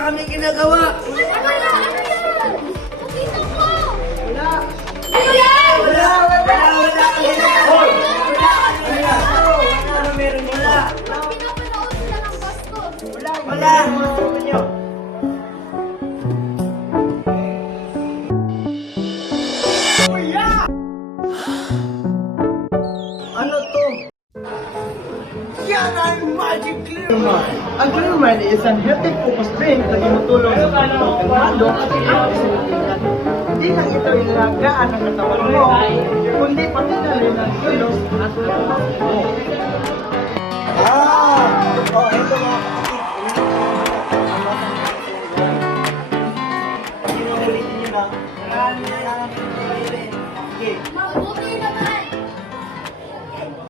kami ginagawa. Ano yan? Ano yan? Nakita ko! Wala. Ano yan? Wala. Hoy! Wala meron. Wala. Pinapanood sila ng bastos. Wala. Ninyo. Kuya! Ano to? Yan ang Magic Clear Mind. Ang Clear Mind is an healthy focus drink na tumutulong sa pagkakalado at pagkakalasimulitan. Hindi lang ito ilagaan ng katawan mo, kundi pati na rin ang kilos at katawan mo. Ito mga